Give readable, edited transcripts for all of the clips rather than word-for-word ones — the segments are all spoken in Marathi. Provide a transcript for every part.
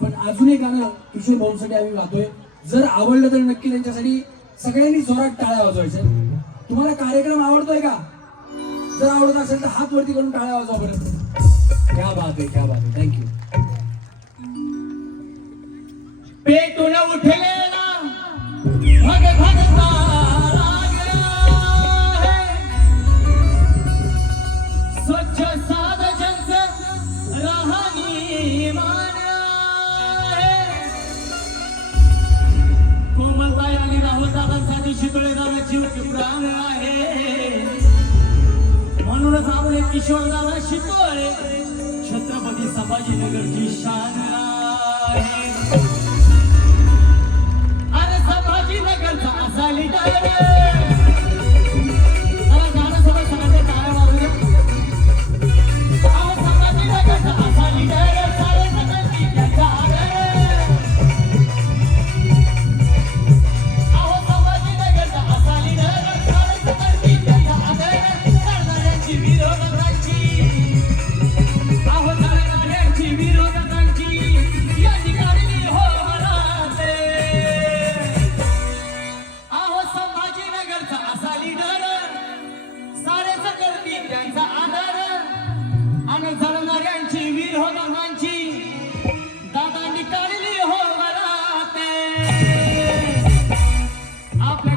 पण अजून एक गाणं किशोर भाऊंसाठी आम्ही गातोय. जर आवडलं तर नक्की त्यांच्यासाठी सगळ्यांनी जोरात टाळ्या वाजवायच्या. तुम्हाला कार्यक्रम आवडतोय का? जर आवडत असेल तर हात वरती करून टाळ्या वाजवा बरं. क्या बात आहे, क्या बात आहे. थँक्यू. पेटून उठलेला भग भगता स्वच्छ साध जंत राहणीमान कोमलताई आणि राहुल दादांसाठी शितोळे दादा जीव प्राण आहे. म्हणूनच आपले किशोर दादा शितोळे छत्रपती संभाजीनगरची शान आहे. अरे संभाजीनगरचा असा लिडर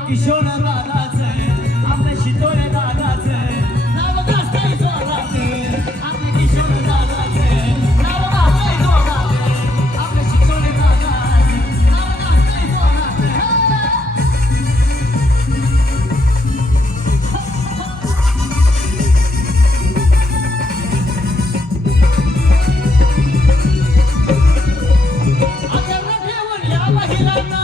किशोर दादाच आपल्या शितोळे दादाच नाव गाजतंय जोरात. आपल्या किशोर दादाच नाव गाजतंय जोरात. आपल्या शितोळे दादाच नाव गाजतंय जोरात. आचरण ठेवून या महिलांना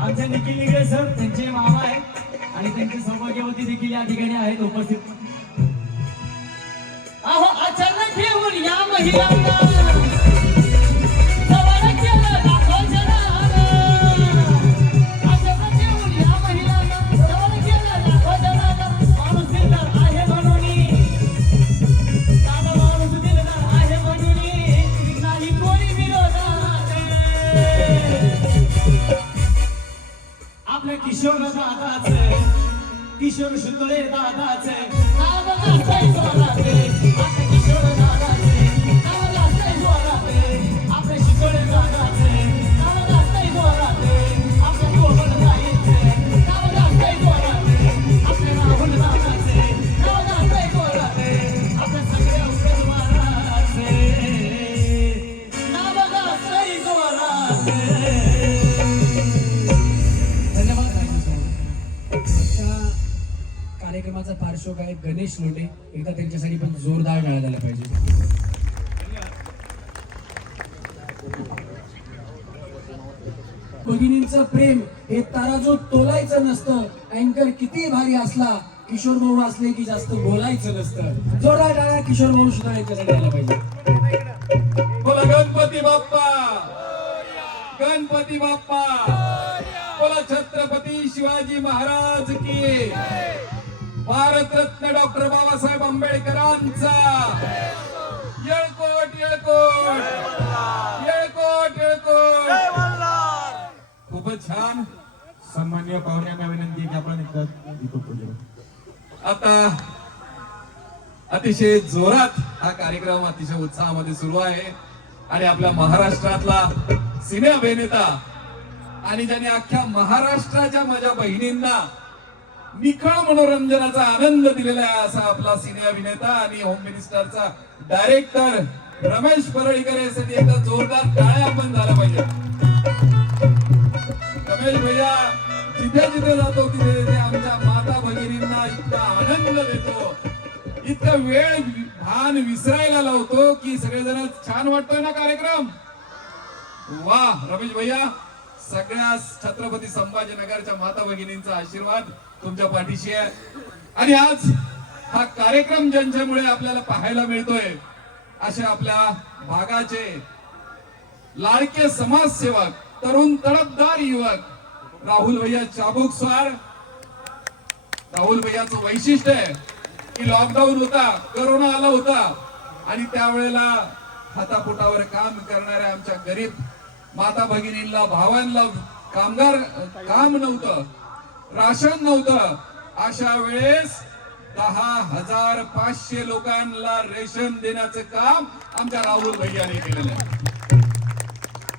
आमच्या निखिल निगळे सर त्यांचे मामा आहेत आणि त्यांचे सौभाग्यवती देखील या ठिकाणी आहेत उपस्थित. अहो अचानक घेऊन या महिलांना किशोर दादाच किशोर शितोळे दादाच नाव गाजतंय जोरात. आपल्या किशोर दादाच नाव गाजतंय जोरात. आपल्या शितोळे दादाच नाव गाजतंय जोरात. आपल्या कोमलताईच नाव गाजतंय जोरात. आपल्या राहुल दादाच नाव गाजतंय जोरात. आपल्या सगळ्या उमेदवाराच नाव गाजतंय जोरात. कार्यक्रमाचा पार्श्वगायक गणेश लोटे, एकदा त्यांच्यासाठी पण जोरदार टाळ्या झाल्या पाहिजे. भगिनींचं प्रेम हे तराजू तोलायचं नसतं. अँकर किती भारी असला, किशोर भाऊ असले की जास्त बोलायचं नसतं. जोरदार टाळ्या किशोर भाऊ सुद्धा यांच्यासाठी आला पाहिजे. बोला गणपती बाप्पा, गणपती बाप्पा. बोला छत्रपती शिवाजी महाराज की. भारतरत्न डॉक्टर बाबासाहेब आंबेडकरांचा येळकोट येळकोट येळकोट येळकोट. खूपच छान. सन्माननीय पाहुण्यांना विनंती की आपण आता अतिशय जोरात हा कार्यक्रम अतिशय उत्साहामध्ये सुरू आहे आणि आपल्या महाराष्ट्रातला सिने अभिनेता आणि ज्याने अख्ख्या महाराष्ट्राच्या माझ्या बहिणींना निखळ मनोरंजनाचा आनंद दिलेला आहे असा आपला सिने अभिनेता आणि होम मिनिस्टरचा डायरेक्टर रमेश परळीकर यासाठी एकदा जोरदार टाळ्या आपण झाला पाहिजे. रमेश भैया जिथे जिथे जातो तिथे आमच्या माता भगिनींना इतका आनंद देतो, इतका वेळ भान विसरायला लावतो की सगळेजण छान वाटतोय ना कार्यक्रम. वा रमेश भैया, सगळ्या छत्रपती संभाजीनगरच्या माता भगिनींचा आशीर्वाद तुमच्या पाठीशी आहे. आणि आज हा कार्यक्रम ज्यांच्यामुळे आपल्याला पाहायला मिळतोय असे आपल्या भागाचे लाडके समाजसेवक, तरुण तडफदार युवक राहुल भैया चाबुक स्वार. राहुल भैयाचं वैशिष्ट्य आहे की लॉकडाऊन होता, कोरोना आला होता आणि त्यावेळेला हातापोटावर काम करणाऱ्या आमच्या गरीब माता भगिनींना, भावांना कामगार काम नव्हतं, राशन नव्हतं, अशा वेळेस 10,500 लोकांना रेशन देण्याचं काम आमच्या राहुल भैयाने केलेलं आहे.